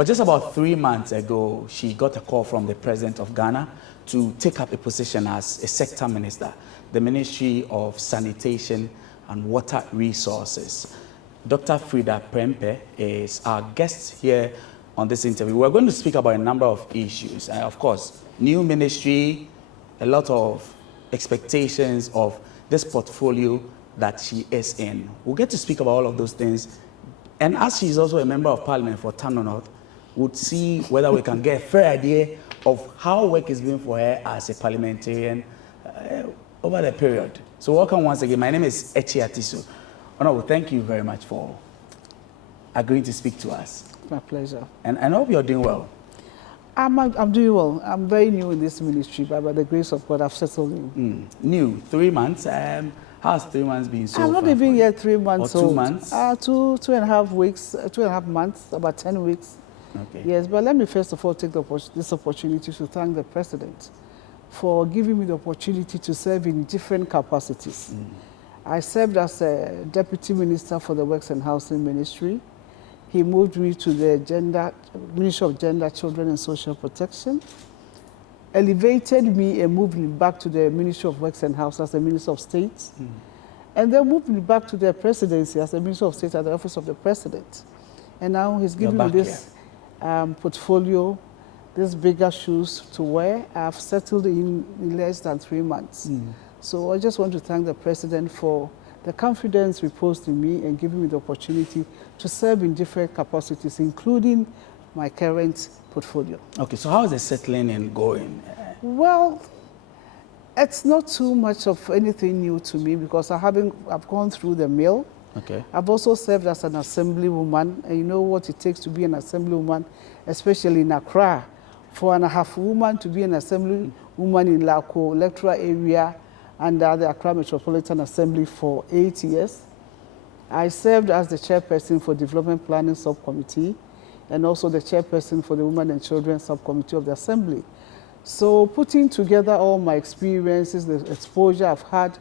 Well, just about 3 months ago, she got a call from the President of Ghana to take up a position as a sector minister, the Ministry of Sanitation and Water Resources. Dr. Freda Prempeh is our guest here on this interview. We're going to speak about a number of issues. Of course, new ministry, a lot of expectations of this portfolio that she is in. We'll get to speak about all of those things. And as she's also a member of parliament for Tano North, we'll see whether we can get a fair idea of how work is going for her as a parliamentarian over the period. So welcome once again. My name is Etsey Atisu. Honorable, thank you very much for agreeing to speak to us. My pleasure. And I hope you're doing well. I'm doing well. I'm very new in this ministry, but by the grace of God, I've settled in. New, 3 months. How's 3 months been so far? I'm not even yet 3 months or 2 old. months? 2.5 weeks, 2.5 months, about 10 weeks. Okay. Yes, but let me first of all take this opportunity to thank the President for giving me the opportunity to serve in different capacities. I served as a Deputy Minister for the Works and Housing Ministry. He moved me to the Ministry of Gender, Children and Social Protection, elevated me and moved me back to the Ministry of Works and Housing as the Minister of State, and then moved me back to the Presidency as the Minister of State at the Office of the President. And now he's giving me this portfolio, these bigger shoes to wear. I've settled in less than 3 months. So I just want to thank the President for the confidence reposed in me and giving me the opportunity to serve in different capacities, including my current portfolio. Okay, so how is the settling in going? Well, it's not too much of anything new to me because I've gone through the mill. Okay. I've also served as an assemblywoman, and you know what it takes to be an assemblywoman, especially in Accra. 4.5 woman to be an assemblywoman in Lako electoral area under the Accra Metropolitan Assembly for 8 years. I served as the chairperson for Development Planning Subcommittee and also the chairperson for the Women and Children Subcommittee of the Assembly. So putting together all my experiences, the exposure I've had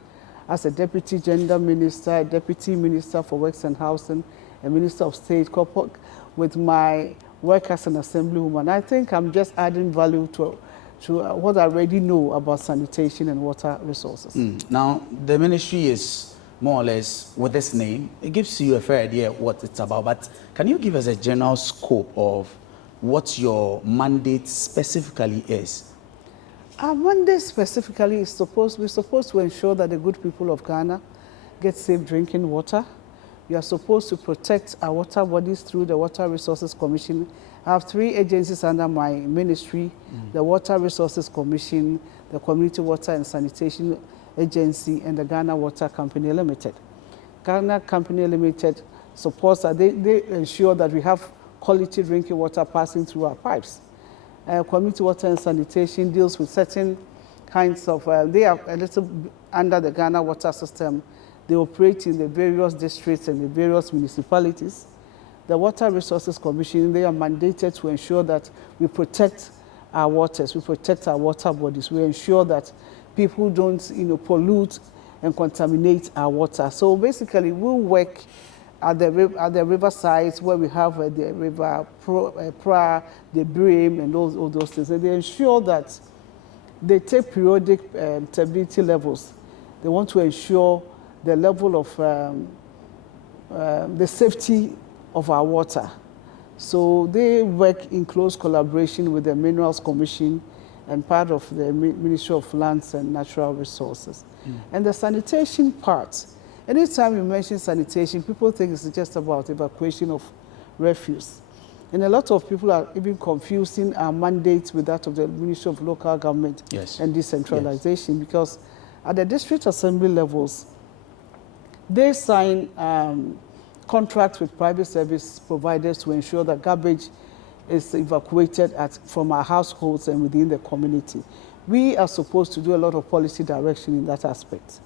as a Deputy Gender Minister, a Deputy Minister for Works and Housing, a Minister of State, coupled with my work as an assemblywoman, I think I'm just adding value to what I already know about sanitation and water resources. Now, the ministry is more or less with this name. It gives you a fair idea of what it's about, but can you give us a general scope of what your mandate specifically is? Our mandate specifically is we're supposed to ensure that the good people of Ghana get safe drinking water. We are supposed to protect our water bodies through the Water Resources Commission. I have 3 agencies under my ministry, the Water Resources Commission, the Community Water and Sanitation Agency, and the Ghana Water Company Limited. Ghana Company Limited supports that they ensure that we have quality drinking water passing through our pipes. Community Water and Sanitation deals with certain kinds of, they are a little under the Ghana water system. They operate in the various districts and the various municipalities. The Water Resources Commission, they are mandated to ensure that we protect our waters, we protect our water bodies, we ensure that people don't pollute and contaminate our water. So basically, we work at the riversides where we have the river Pra, the Brim, and all those things. And they ensure that they take periodic stability levels. They want to ensure the level of the safety of our water. So they work in close collaboration with the Minerals Commission and part of the Ministry of Lands and Natural Resources. And the sanitation part, anytime you mention sanitation, people think it's just about evacuation of refuse. And a lot of people are even confusing our mandates with that of the Ministry of Local Government and Decentralization, because at the district assembly levels, they sign contracts with private service providers to ensure that garbage is evacuated from our households and within the community. We are supposed to do a lot of policy direction in that aspect.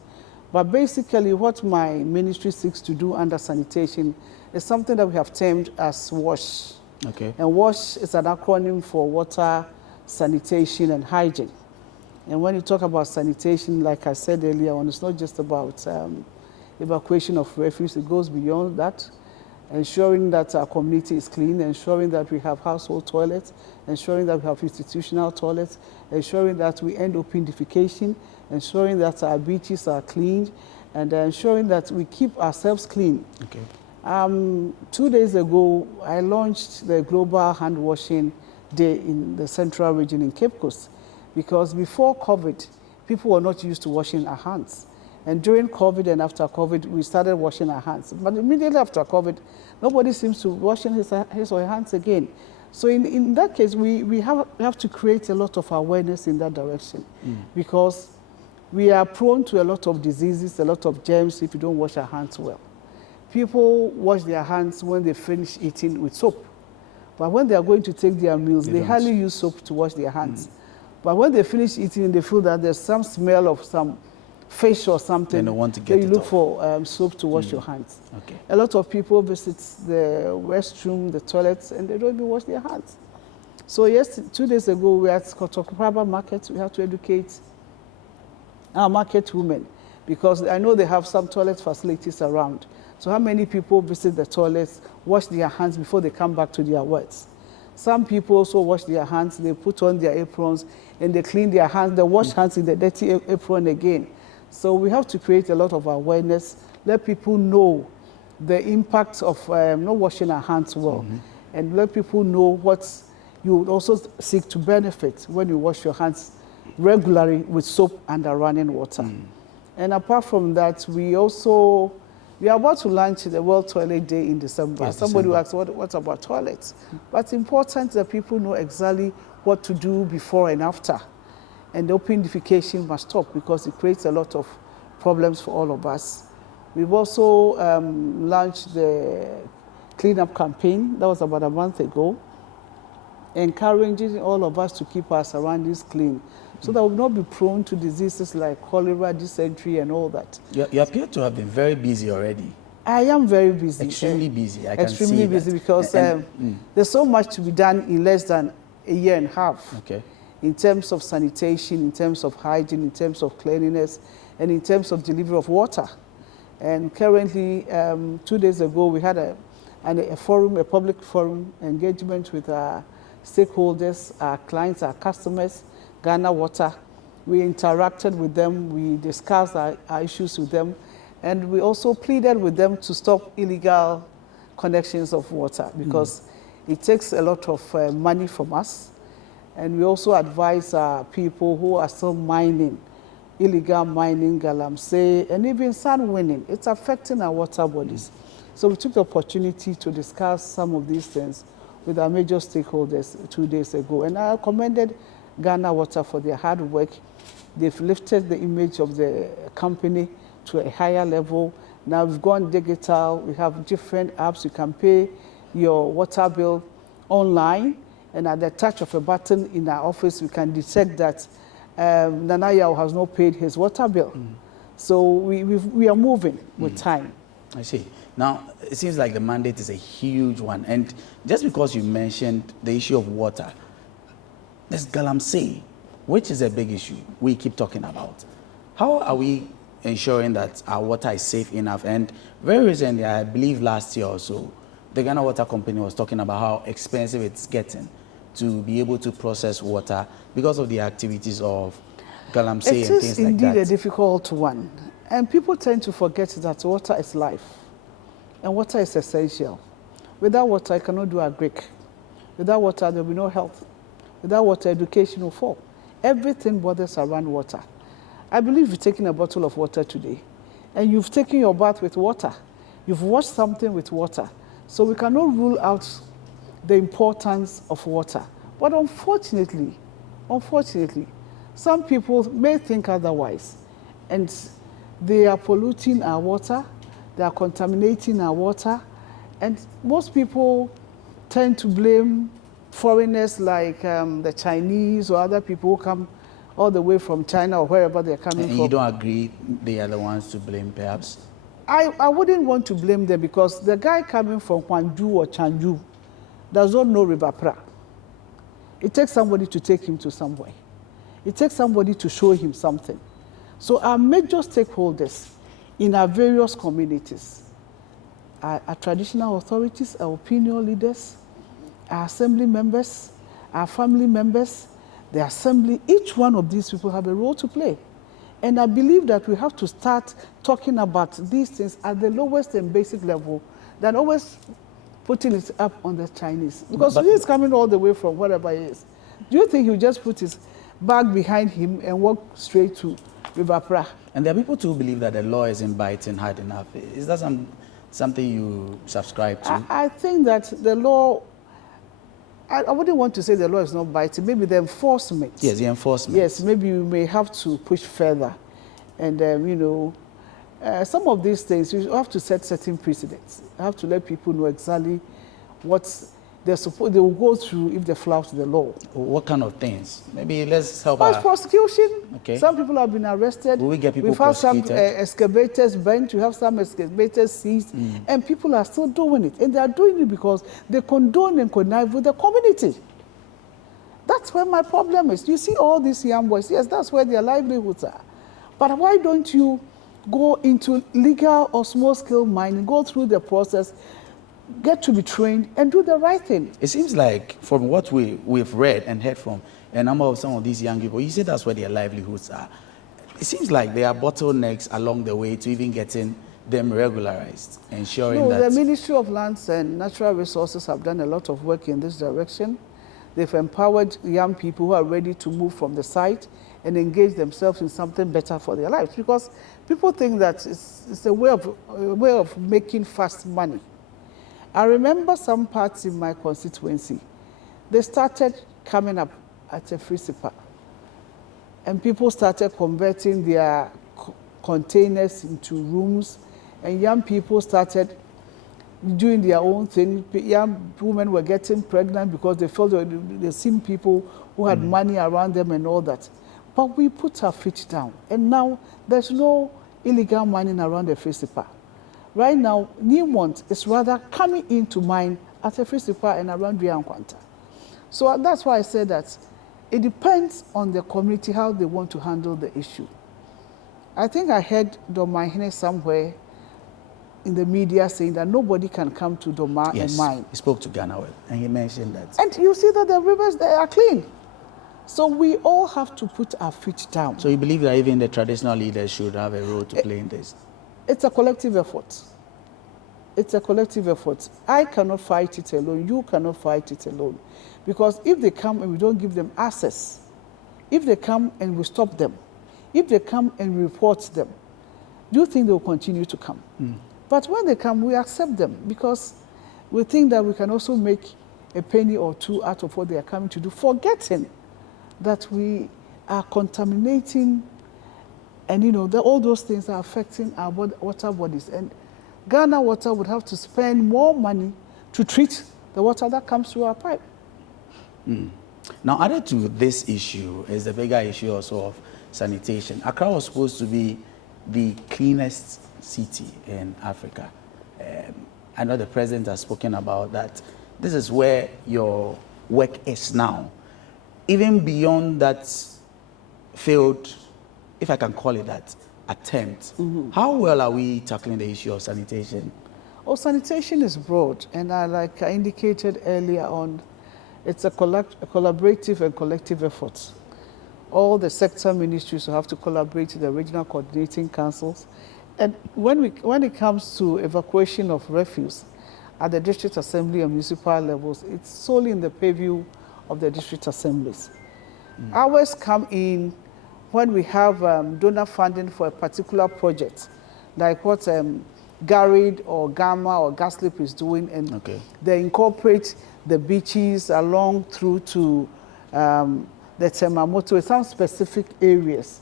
But basically, what my ministry seeks to do under sanitation is something that we have termed as WASH. Okay. And WASH is an acronym for Water, Sanitation, and Hygiene. And when you talk about sanitation, like I said earlier on, it's not just about evacuation of refuse, it goes beyond that. ensuring that our community is clean, ensuring that we have household toilets, ensuring that we have institutional toilets, ensuring that we end open defecation, ensuring that our beaches are cleaned, and ensuring that we keep ourselves clean. Okay. 2 days ago, I launched the Global Hand Washing Day in the Central Region in Cape Coast, because before COVID, people were not used to washing our hands. And during COVID and after COVID, we started washing our hands. But immediately after COVID, nobody seems to washing his or her hands again. So in that case, we have to create a lot of awareness in that direction, because we are prone to a lot of diseases, a lot of germs if you don't wash our hands well. People wash their hands when they finish eating with soap. But when they are going to take their meals, they hardly use soap to wash their hands. But when they finish eating and they feel that there's some smell of some fish or something, then you look for soap to wash your hands. Okay. A lot of people visit the restroom, the toilets, and they don't even wash their hands. So yes, 2 days ago, we were at Kotokopraba Market. We have to educate our market women, because I know they have some toilet facilities around. So how many people visit the toilets, wash their hands before they come back to their works? Some people also wash their hands, they put on their aprons, and they clean their hands, they wash hands in the dirty apron again. So we have to create a lot of awareness, let people know the impact of not washing our hands well, and let people know what you would also seek to benefit when you wash your hands regularly with soap and running water. And apart from that, we are about to launch the World Toilet Day in December. Yes, Somebody will ask, what about toilets? But it's important that people know exactly what to do before and after. And open defecation must stop, because it creates a lot of problems for all of us. We've also launched the cleanup campaign. That was about a month ago, encouraging all of us to keep our surroundings clean, so that we will not be prone to diseases like cholera, dysentery, and all that. You appear to have been very busy already. I am very busy. Extremely busy, I can see Extremely busy, that. because there's so much to be done in less than a year and a half. Okay. In terms of sanitation, in terms of hygiene, in terms of cleanliness, and in terms of delivery of water. And currently, 2 days ago, we had a forum, a public forum engagement with our stakeholders, our clients, our customers, Ghana Water. We interacted with them, we discussed our issues with them, and we also pleaded with them to stop illegal connections of water, because it takes a lot of money from us. And we also advise people who are still mining, illegal mining, galamsey, and even sand winning. It's affecting our water bodies. So we took the opportunity to discuss some of these things with our major stakeholders 2 days ago. And I commended Ghana Water for their hard work. They've lifted the image of the company to a higher level. Now we've gone digital. We have different apps. You can pay your water bill online, and at the touch of a button in our office, we can detect that Nanayao has not paid his water bill. So we are moving with time. I see. Now, it seems like the mandate is a huge one. And just because you mentioned the issue of water, there's galamsey, which is a big issue we keep talking about. How are we ensuring that our water is safe enough? And very recently, I believe last year or so, the Ghana Water Company was talking about how expensive it's getting to be able to process water because of the activities of galamsey and things like that. It is indeed a difficult one. And people tend to forget that water is life. And water is essential. Without water, I cannot do a Greek. Without water, there will be no health. Without water, education will fall. Everything borders around water. I believe you've taken a bottle of water today, and you've taken your bath with water. You've washed something with water. So we cannot rule out the importance of water. But unfortunately, some people may think otherwise, and they are polluting our water, they are contaminating our water, and most people tend to blame foreigners like the Chinese or other people who come all the way from China or wherever they're coming from. You don't agree they are the ones to blame, perhaps? I wouldn't want to blame them, because the guy coming from Kwanju or Chanju does not know River Pra. It takes somebody to take him to somewhere. It takes somebody to show him something. So our major stakeholders in our various communities, our traditional authorities, our opinion leaders, our assembly members, our family members, the assembly. Each one of these people have a role to play. And I believe that we have to start talking about these things at the lowest and basic level than always putting it up on the Chinese. Because he's coming all the way from wherever he is. Do you think he'll just put his bag behind him and walk straight to River Pra? And there are people who believe that the law isn't biting hard enough. Is that something you subscribe to? I think that the law, I wouldn't want to say the law is not biting, maybe the enforcement. Yes, the enforcement. Yes, maybe you may have to push further. And, you know, some of these things, you have to set certain precedents. You have to let people know exactly what they will go through if they flout the law. What kind of things? Maybe let's help out. Prosecution. Okay. Some people have been arrested. Will we get people prosecuted? We've had some excavators burnt. We have some excavators seized. And people are still doing it. And they are doing it because they condone and connive with the community. That's where my problem is. You see all these young boys, yes, that's where their livelihoods are. But why don't you go into legal or small-scale mining, go through the process, get to be trained, and do the right thing? It seems like, from what we've read and heard from a number of some of these young people, you say that's where their livelihoods are. It seems like there are bottlenecks along the way to even getting them regularized, ensuring that... The Ministry of Lands and Natural Resources have done a lot of work in this direction. They've empowered young people who are ready to move from the site and engage themselves in something better for their lives. Because people think that it's a way of making fast money. I remember some parts in my constituency, they started coming up at a free super. And people started converting their containers into rooms, and young people started doing their own thing. Young women were getting pregnant because they felt they seen people who had money around them and all that. But we put our feet down, and now there's no illegal mining around the free super. Right now, Newmont is rather coming in to mine at a free super and around Riankwanta. So that's why I said that it depends on the community how they want to handle the issue. I think I heard Domahine somewhere in the media saying that nobody can come to Doma and mine. He spoke to GhanaWeb and he mentioned that. And you see that the rivers, they are clean. So we all have to put our feet down. So you believe that even the traditional leaders should have a role to play in this? It's a collective effort. It's a collective effort. I cannot fight it alone. You cannot fight it alone. Because if they come and we don't give them access, if they come and we stop them, if they come and we report them, do you think they will continue to come? But when they come, we accept them because we think that we can also make a penny or two out of what they are coming to do, forgetting that we are contaminating, and you know, all those things are affecting our water bodies. And Ghana Water would have to spend more money to treat the water that comes through our pipe. Now, added to this issue is the bigger issue also of sanitation. Accra was supposed to be the cleanest city in Africa. I know the president has spoken about that. This is where your work is now. Even beyond that failed, if I can call it that, attempt, how well are we tackling the issue of sanitation? Oh, sanitation is broad, and like I indicated earlier on, it's a collaborative and collective effort. All the sector ministries will have to collaborate with the regional coordinating councils. And when it comes to evacuation of refuse at the district assembly and municipal levels, it's solely in the purview of the district assemblies. Ours come in when we have donor funding for a particular project, like what Garrid or Gamma or Gaslip is doing, and they incorporate the beaches along through to the Temamoto. Some specific areas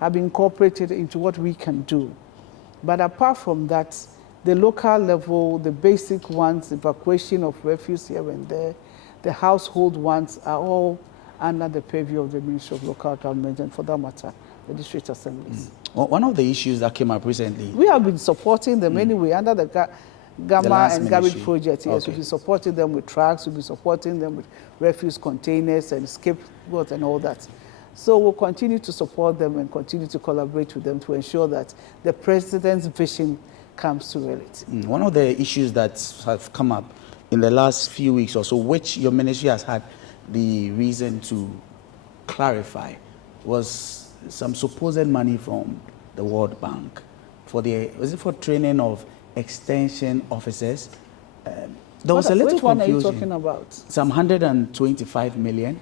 have been incorporated into what we can do. But apart from that, the local level, the basic ones, evacuation of refuse here and there, the household ones are all under the purview of the Ministry of Local Government, and for that matter, the district assemblies. Well, one of the issues that came up recently... We have been supporting them anyway under the Gamma and Garrid project. Yes, we've been supporting them with trucks, we've been supporting them with refuse containers and scapegoats and all that. So we'll continue to support them and continue to collaborate with them to ensure that the president's vision comes to reality. One of the issues that have come up in the last few weeks or so, which your ministry has had the reason to clarify, was some supposed money from the World Bank for was it for training of extension officers? There was a little Which one confusion. are you talking about? Some 125 million.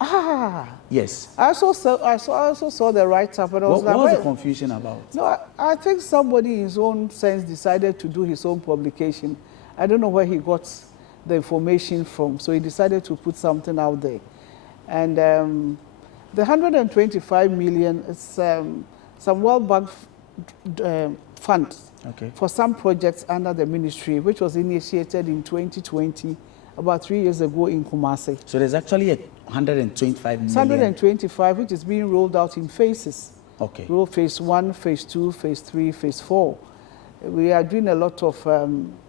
Ah, Yes. I also saw the write-up, but I was What like, was the confusion about? No, I think somebody in his own sense decided to do his own publication. I don't know where he got the information from, so he decided to put something out there. And the 125 million is some World Bank funds for some projects under the ministry, which was initiated in 2020, about 3 years ago in Kumasi. So there's actually 125 million. 125, which is being rolled out in phases. Okay. Roll phase 1, phase 2, phase 3, phase 4. We are doing a lot of.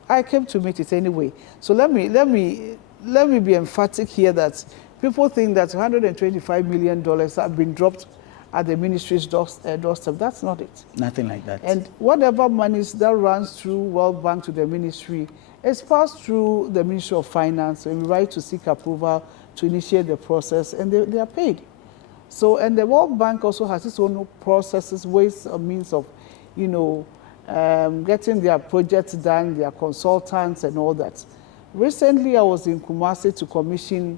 I came to meet it anyway. So let me be emphatic here that people think that $125 million have been dropped at the ministry's doorstep. That's not it. Nothing like that. And whatever monies that runs through World Bank to the ministry is passed through the Ministry of Finance, and we write to seek approval to initiate the process, and they are paid. So, and the World Bank also has its own processes, ways or means of, getting their projects done, their consultants and all that. Recently, I was in Kumasi to commission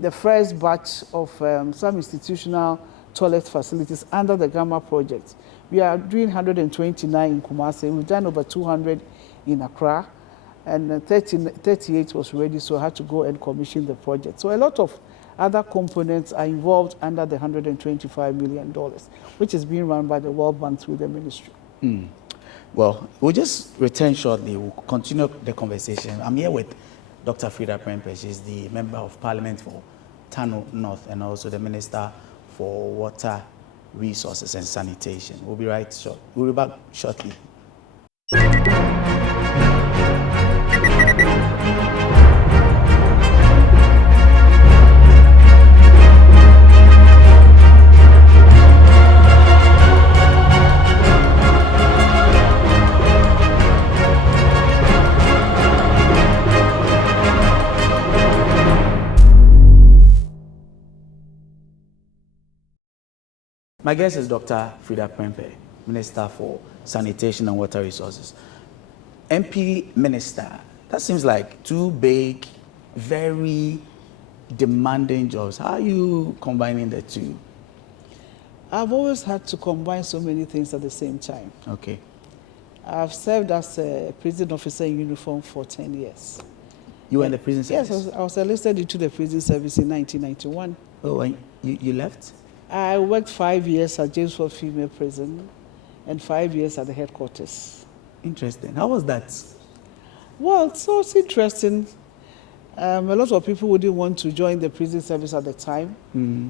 the first batch of some institutional toilet facilities under the Gamma project. We are doing 129 in Kumasi. We've done over 200 in Accra, and 38 was ready, so I had to go and commission the project. So a lot of other components are involved under the $125 million, which is being run by the World Bank through the ministry. Well, we'll just return shortly. We'll continue the conversation. I'm here with Dr. Freda Prempeh. She's the Member of Parliament for Tano North and also the Minister for Water Resources and Sanitation. We'll be back shortly. My guest is Dr. Freda Prempeh, Minister for Sanitation and Water Resources. MP Minister, that seems like two big, very demanding jobs. How are you combining the two? I've always had to combine so many things at the same time. Okay. I've served as a prison officer in uniform for 10 years. You were in the prison service? Yes, I was enlisted into the prison service in 1991. Oh, and you left? I worked 5 years at Jamesford Female Prison and 5 years at the headquarters. Interesting. How was that? Well, it's interesting. A lot of people wouldn't want to join the prison service at the time,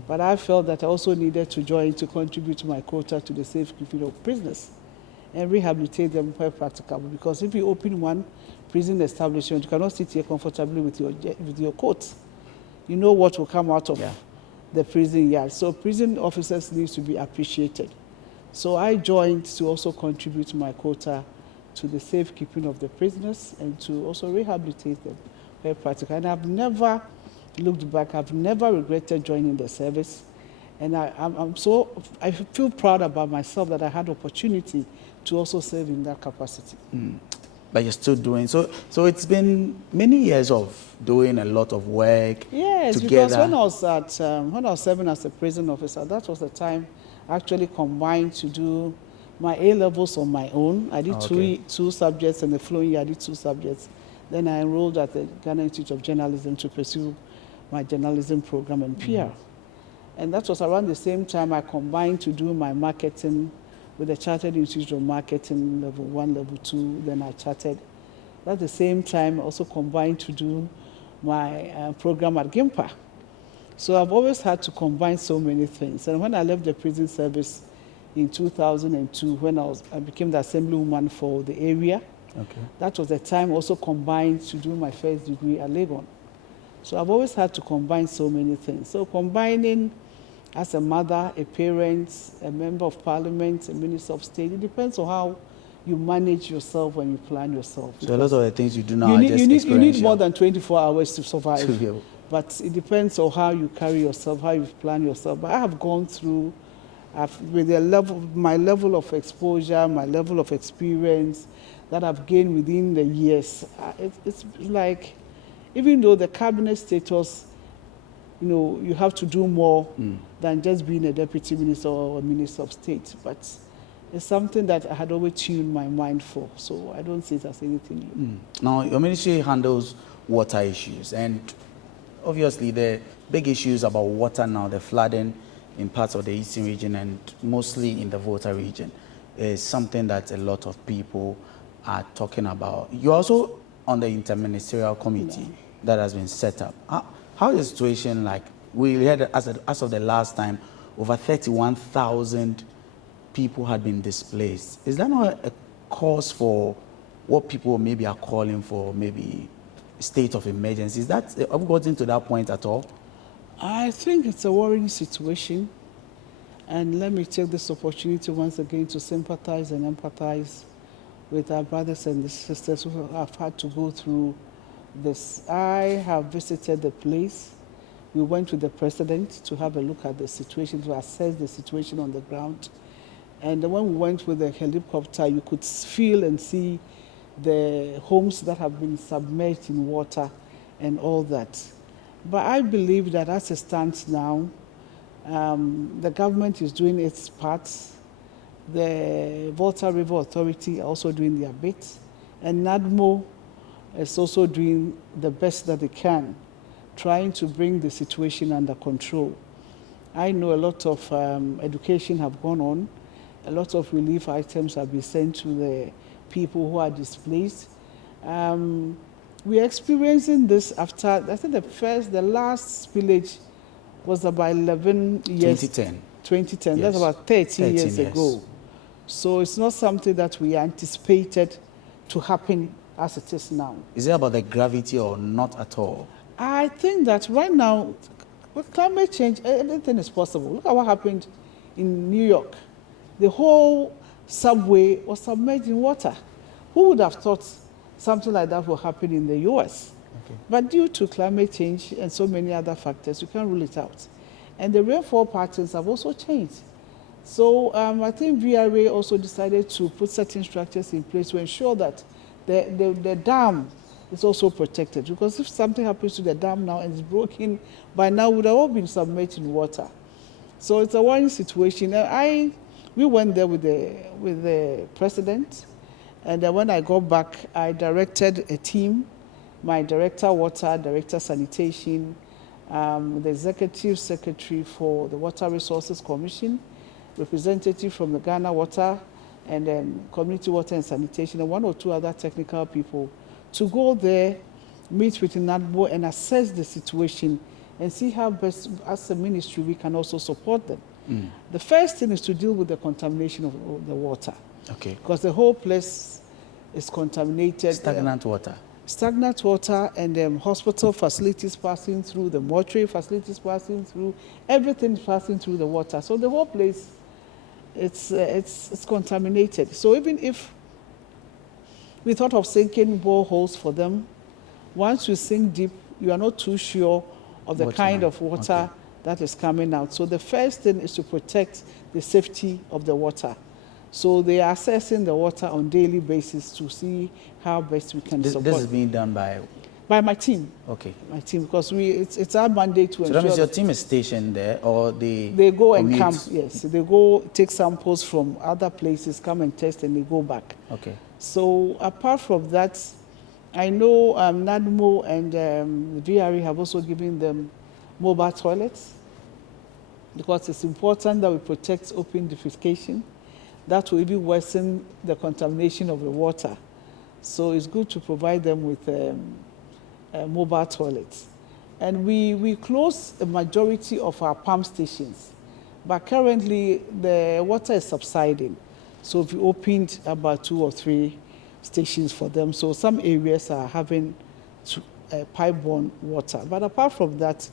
but I felt that I also needed to join to contribute to my quota to the safekeeping of prisoners and rehabilitate them where practicable. Because if you open one prison establishment, you cannot sit here comfortably with your coat. You know what will come out of the prison yard. So prison officers need to be appreciated. So I joined to also contribute to my quota to the safekeeping of the prisoners and to also rehabilitate them very practical. And I've never looked back. I've never regretted joining the service. And I feel proud about myself that I had opportunity to also serve in that capacity. But you're still doing so it's been many years of doing a lot of work. Yes, together. Because when I was serving as a prison officer, that was the time I actually combined to do my A-levels on my own. I did two subjects, and the following year I did 2 subjects. Then I enrolled at the Ghana Institute of Journalism to pursue my journalism program and PR. And that was around the same time I combined to do my marketing with the Chartered Institute of Marketing, level 1, level 2, then I chartered. At the same time, I also combined to do my program at GIMPA. So I've always had to combine so many things. And when I left the prison service in 2002, when I became the assemblywoman for the area, that was the time I also combined to do my first degree at Legon. So I've always had to combine so many things. So combining as a mother, a parent, a member of parliament, a minister of state, it depends on how you manage yourself and you plan yourself. So a lot of the things you do now are just you need more than 24 hours to survive. To but it depends on how you carry yourself, how you plan yourself. But I have gone through, with my level of exposure, my level of experience that I've gained within the years. It's like, even though the cabinet status, you have to do more than just being a deputy minister or a minister of state. But it's something that I had always tuned my mind for, so I don't see it as anything new. Now, your ministry handles water issues, and obviously the big issues about water now, the flooding in parts of the eastern region and mostly in the Volta region, is something that a lot of people are talking about. You're also on the interministerial committee that has been set up. How is the situation like? We heard as of the last time, over 31,000 people had been displaced. Is that not a cause for what people maybe are calling for, maybe a state of emergency? Have we gotten to that point at all? I think it's a worrying situation. And let me take this opportunity once again to sympathize and empathize with our brothers and sisters who have had to go through this. I have visited the place. We went with the president to have a look at the situation, to assess the situation on the ground. And when we went with the helicopter, you could feel and see the homes that have been submerged in water and all that. But I believe that as it stands now, the government is doing its part. The Volta River Authority are also doing their bit. And NADMO is also doing the best that they can, trying to bring the situation under control. I know a lot of education have gone on. A lot of relief items have been sent to the people who are displaced. We are experiencing this after, I think the last spillage was about 11 years. 2010. 2010, yes. That's about 30 years ago. So it's not something that we anticipated to happen as it is now. Is it about the gravity or not at all? I think that right now, with climate change, everything is possible. Look at what happened in New York. The whole subway was submerged in water. Who would have thought something like that will happen in the US? Okay. But due to climate change and so many other factors, you can't rule it out. And the rainfall patterns have also changed. So I think VRA also decided to put certain structures in place to ensure that the dam is also protected. Because if something happens to the dam now and it's broken, by now we would have all been submerged in water. So it's a worrying situation. We went there with the president, and when I got back, I directed a team, my director water, director sanitation, the executive secretary for the Water Resources Commission, representative from the Ghana Water, and then Community Water and Sanitation, and one or two other technical people to go there, meet with NADMO and assess the situation and see how best, as a ministry, we can also support them. The first thing is to deal with the contamination of the water. Okay. Because the whole place is contaminated. Stagnant water. Stagnant water, and hospital facilities passing through, the mortuary facilities passing through, everything passing through the water. So the whole place, it's contaminated. So even if we thought of sinking boreholes for them, once you sink deep, you are not too sure of the kind of water that is coming out. So the first thing is to protect the safety of the water. So they are assessing the water on a daily basis to see how best we can support. This is being done by? By my team. Okay. My team, because it's our mandate to ensure. So that means your team is stationed there, or they go and come, yes. They go take samples from other places, come and test, and they go back. Okay. So apart from that, I know NADMO and the VRA have also given them mobile toilets, because it's important that we protect open defecation. That will even worsen the contamination of the water. So it's good to provide them with mobile toilets. And we closed a majority of our pump stations, but currently the water is subsiding. So we opened about 2 or 3 stations for them. So some areas are having pipe-borne water. But apart from that,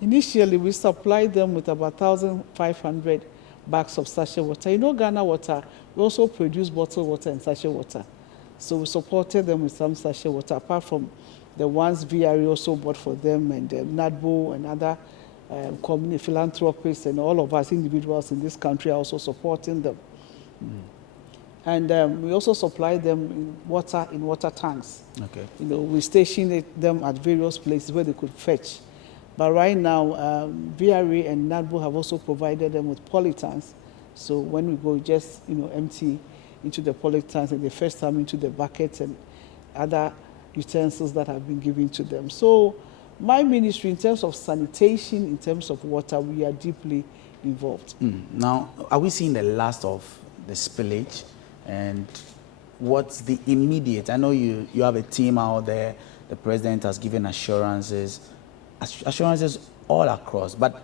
initially we supplied them with about 1,500 bags of sachet water. You know, Ghana Water, we also produce bottled water and sachet water. So we supported them with some sachet water, apart from the ones VRE also bought for them, and NADBO and other community philanthropists and all of us individuals in this country are also supporting them. And we also supply them in water tanks. Okay. You know, we station them at various places where they could fetch. But right now, VRA and NADBO have also provided them with polytanks. So when we go, just empty into the polytanks and the first time into the buckets and other utensils that have been given to them. So my ministry, in terms of sanitation, in terms of water, we are deeply involved. Now, are we seeing the last of the spillage? And what's the immediate? I know you have a team out there. The president has given assurances all across. But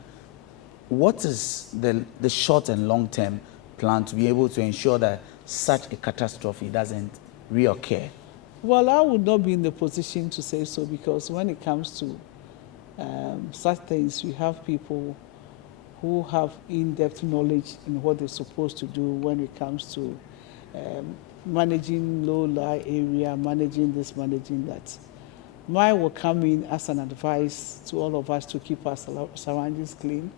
what is the short and long-term plan to be able to ensure that such a catastrophe doesn't reoccur? Well, I would not be in the position to say so, because when it comes to such things, we have people who have in-depth knowledge in what they're supposed to do when it comes to managing low-lying area, managing this, managing that. Mine will come in as an advice to all of us to keep our surroundings clean,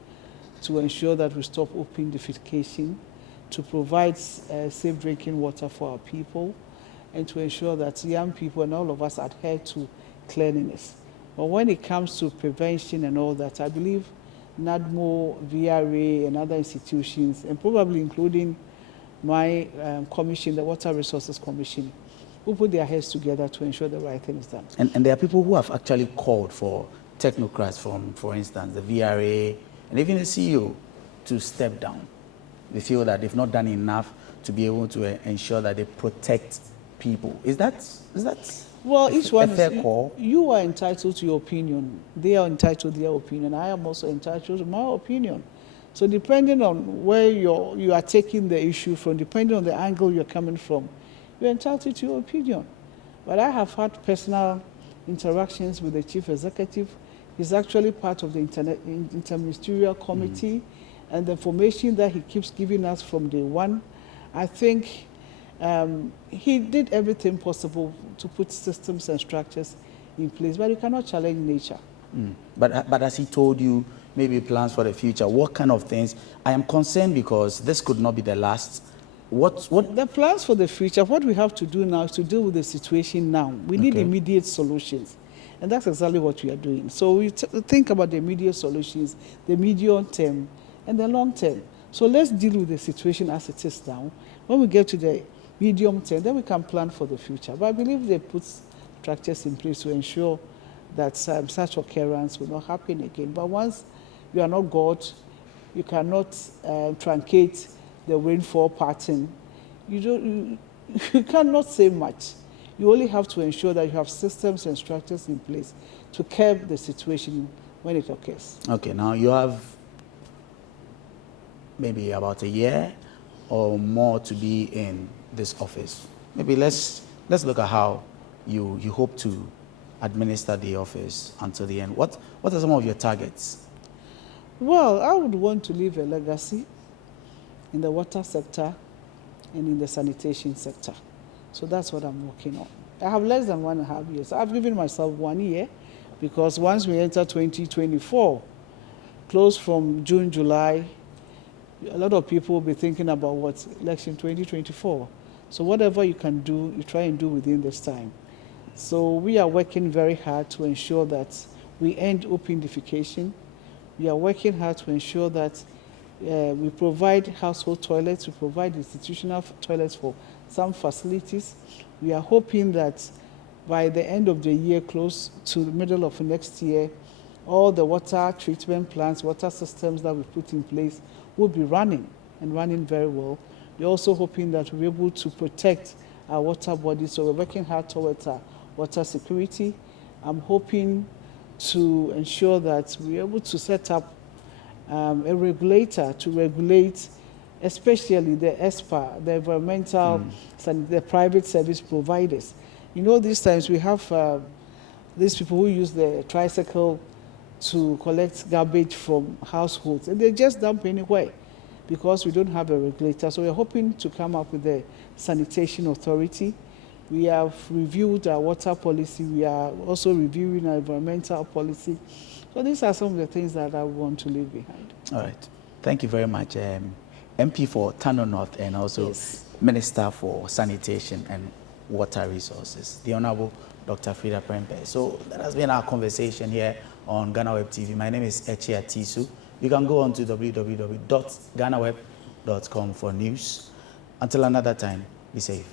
to ensure that we stop open defecation, to provide safe drinking water for our people, and to ensure that young people and all of us adhere to cleanliness. But when it comes to prevention and all that, I believe NADMO, VRA, and other institutions, and probably including my commission, the Water Resources Commission, who put their heads together to ensure the right thing is done. And there are people who have actually called for technocrats from, for instance, the VRA and even the CEO to step down. They feel that they've not done enough to be able to ensure that they protect people. Is that well, each one a fair call? You are entitled to your opinion. They are entitled to their opinion. I am also entitled to my opinion. So depending on where you are taking the issue from, depending on the angle you're coming from, you're entitled to your opinion. But I have had personal interactions with the chief executive. He's actually part of the interministerial committee, and the information that he keeps giving us from day one, I think he did everything possible to put systems and structures in place, but you cannot challenge nature. But as he told you, maybe plans for the future, what kind of things? I am concerned because this could not be the last. What? The plans for the future, what we have to do now is to deal with the situation now. We need immediate solutions. And that's exactly what we are doing. So we think about the immediate solutions, the medium term, and the long term. So let's deal with the situation as it is now. When we get to the medium term, then we can plan for the future. But I believe they put structures in place to ensure that such occurrence will not happen again. But once you are not God, you cannot truncate the rainfall pattern. You cannot say much. You only have to ensure that you have systems and structures in place to curb the situation when it occurs. Okay, now you have maybe about a year or more to be in this office. Maybe let's look at how you hope to administer the office until the end. What are some of your targets? Well, I would want to leave a legacy in the water sector and in the sanitation sector. So that's what I'm working on. I have less than 1.5 years. I've given myself 1 year, because once we enter 2024, close from June, July, a lot of people will be thinking about what's election 2024. So whatever you can do, you try and do within this time. So we are working very hard to ensure that we end open defecation. We are working hard to ensure that we provide household toilets, we provide institutional toilets for some facilities. We are hoping that by the end of the year, close to the middle of next year, all the water treatment plants, water systems that we put in place will be running and running very well. We're also hoping that we're able to protect our water bodies, so we're working hard towards our water security. I'm hoping to ensure that we're able to set up a regulator to regulate, especially the ESPA, the environmental, the private service providers. You know, these times we have these people who use the tricycle to collect garbage from households, and they just dump anywhere. because we don't have a regulator. So we're hoping to come up with a sanitation authority. We have reviewed our water policy. We are also reviewing our environmental policy. So these are some of the things that I want to leave behind. All right. Thank you very much, MP for Tano North and also Minister for Sanitation and Water Resources, the Honorable Dr. Freda Prempeh. So that has been our conversation here on GhanaWeb TV. My name is Etsey Atisu. You can go on to www.ghanaweb.com for news. Until another time, be safe.